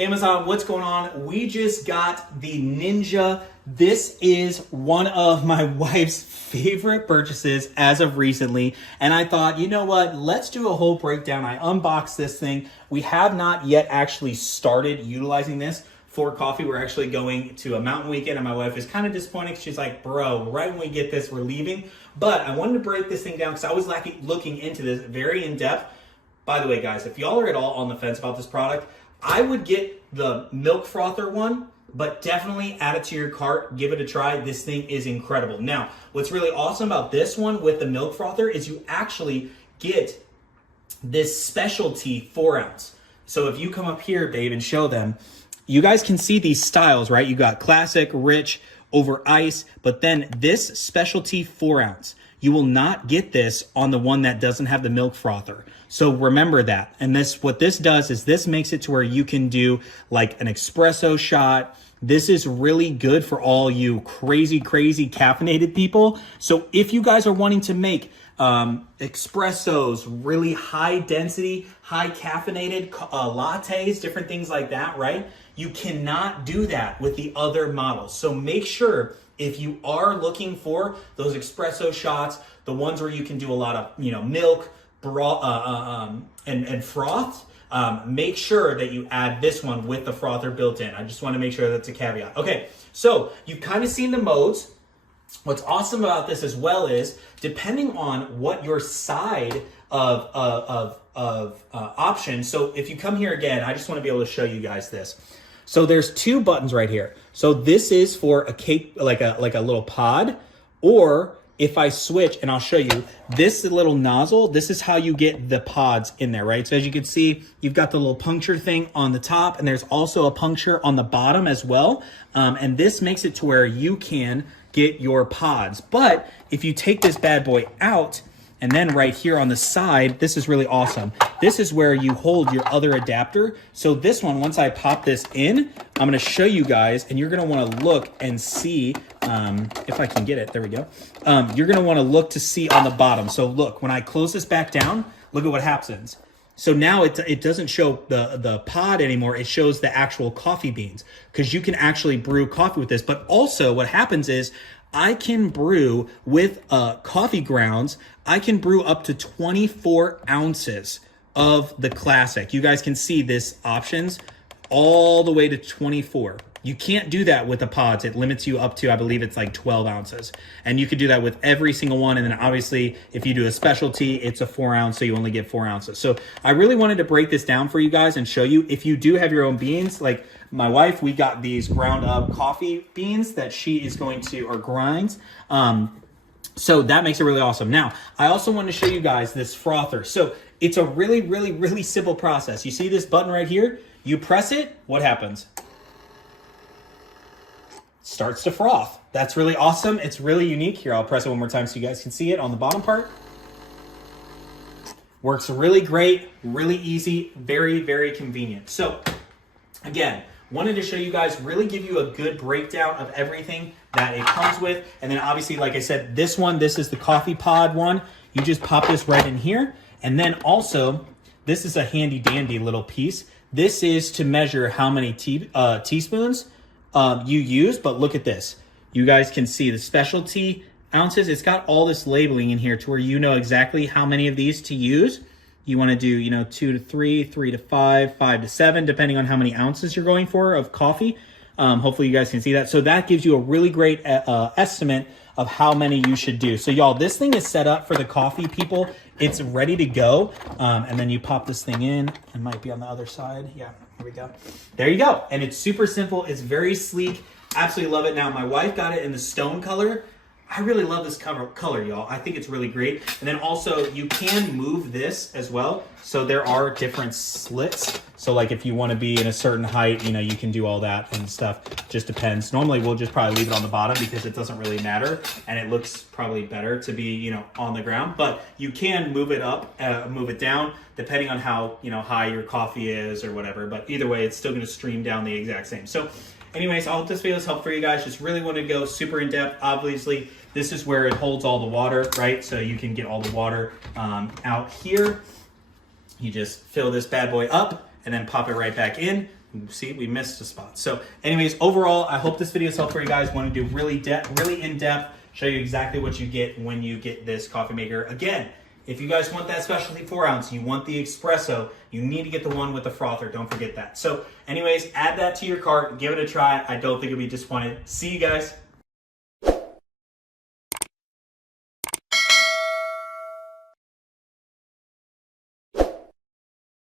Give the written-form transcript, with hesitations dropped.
Amazon, what's going on? We just got the Ninja. This is one of my wife's favorite purchases as of recently. And I thought, you know what? Let's do a whole breakdown. I unboxed this thing. We have not yet actually started utilizing this for coffee. We're actually going to a mountain weekend and my wife is kind of disappointed. She's like, bro, right when we get this, we're leaving. But I wanted to break this thing down because I was looking into this very in depth. By the way, guys, if y'all are at all on the fence about this product, I would get the milk frother one, but definitely add it to your cart. Give it a try. This thing is incredible. Now, what's really awesome about this one with the milk frother is you actually get this specialty 4-ounce. So if you come up here, Dave, and show them, you guys can see these styles, right? You got classic, rich, over ice, but then this specialty 4-ounce. You will not get this on the one that doesn't have the milk frother. So remember that. And what this does is this makes it to where you can do like an espresso shot. This is really good for all you crazy caffeinated people. So if you guys are wanting to make espressos, really high density, high caffeinated lattes, different things like that, right? You cannot do that with the other models. So make sure if you are looking for those espresso shots, the ones where you can do a lot of, milk, and froth, make sure that you add this one with the frother built in. I just want to make sure that's a caveat. Okay, so you've kind of seen the modes. What's awesome about this as well is depending on what your side of option. So if you come here again, I just want to be able to show you guys this. So there's 2 buttons right here. So this is for a cake, like a little pod, or if I switch, and I'll show you, this little nozzle, this is how you get the pods in there, right? So as you can see, you've got the little puncture thing on the top, and there's also a puncture on the bottom as well. And this makes it to where you can get your pods. But if you take this bad boy out, and then right here on the side, this is really awesome. This is where you hold your other adapter. So this one, once I pop this in, I'm gonna show you guys, and you're gonna wanna look and see, if I can get it, there we go. You're gonna wanna look to see on the bottom. So look, when I close this back down, look at what happens. So now it doesn't show the pod anymore, it shows the actual coffee beans, because you can actually brew coffee with this. But also what happens is, I can brew with coffee grounds. I can brew up to 24 ounces of the classic. You guys can see this options all the way to 24. You can't do that with the pods. It limits you up to, I believe it's like 12 ounces. And you could do that with every single one. And then obviously if you do a specialty, it's a 4-ounce, so you only get 4 ounces. So I really wanted to break this down for you guys and show you, if you do have your own beans, like my wife, we got these ground up coffee beans that she is going to, or grinds. So that makes it really awesome. Now, I also want to show you guys this frother. So it's a really simple process. You see this button right here? You press it, what happens? Starts to froth. That's really awesome. It's really unique. Here, I'll press it one more time so you guys can see it on the bottom part. Works really great, really easy, very convenient. So again, wanted to show you guys, really give you a good breakdown of everything that it comes with. And then obviously, like I said, this is the coffee pod one. You just pop this right in here. And then also, this is a handy dandy little piece. This is to measure how many teaspoons you use, but look at this. You guys can see the specialty ounces. It's got all this labeling in here to where you know exactly how many of these to use. You want to do, 2 to 3, 3 to 5, 5 to 7, depending on how many ounces you're going for of coffee. Hopefully you guys can see that. So that gives you a really great estimate of how many you should do. So y'all, this thing is set up for the coffee people. It's ready to go. And then you pop this thing in. It might be on the other side. Yeah, here we go. There you go. And it's super simple. It's very sleek. Absolutely love it. Now, my wife got it in the stone color. I really love this color, y'all. I think it's really great. And then also, you can move this as well. So there are different slits. So like if you want to be in a certain height, you can do all that and stuff. Just depends. Normally, we'll just probably leave it on the bottom because it doesn't really matter. And it looks probably better to be, on the ground. But you can move it up, move it down, depending on how, high your coffee is or whatever. But either way, it's still going to stream down the exact same. So anyways, I hope this video was helpful for you guys. Just really want to go super in depth. Obviously, this is where it holds all the water, right? So you can get all the water out here. You just fill this bad boy up and then pop it right back in. See, we missed a spot. So anyways, overall, I hope this video is helpful for you guys. Want to do really in-depth, show you exactly what you get when you get this coffee maker. Again, if you guys want that specialty 4 ounce, you want the espresso, you need to get the one with the frother. Don't forget that. So anyways, add that to your cart, give it a try. I don't think you'll be disappointed. See you guys.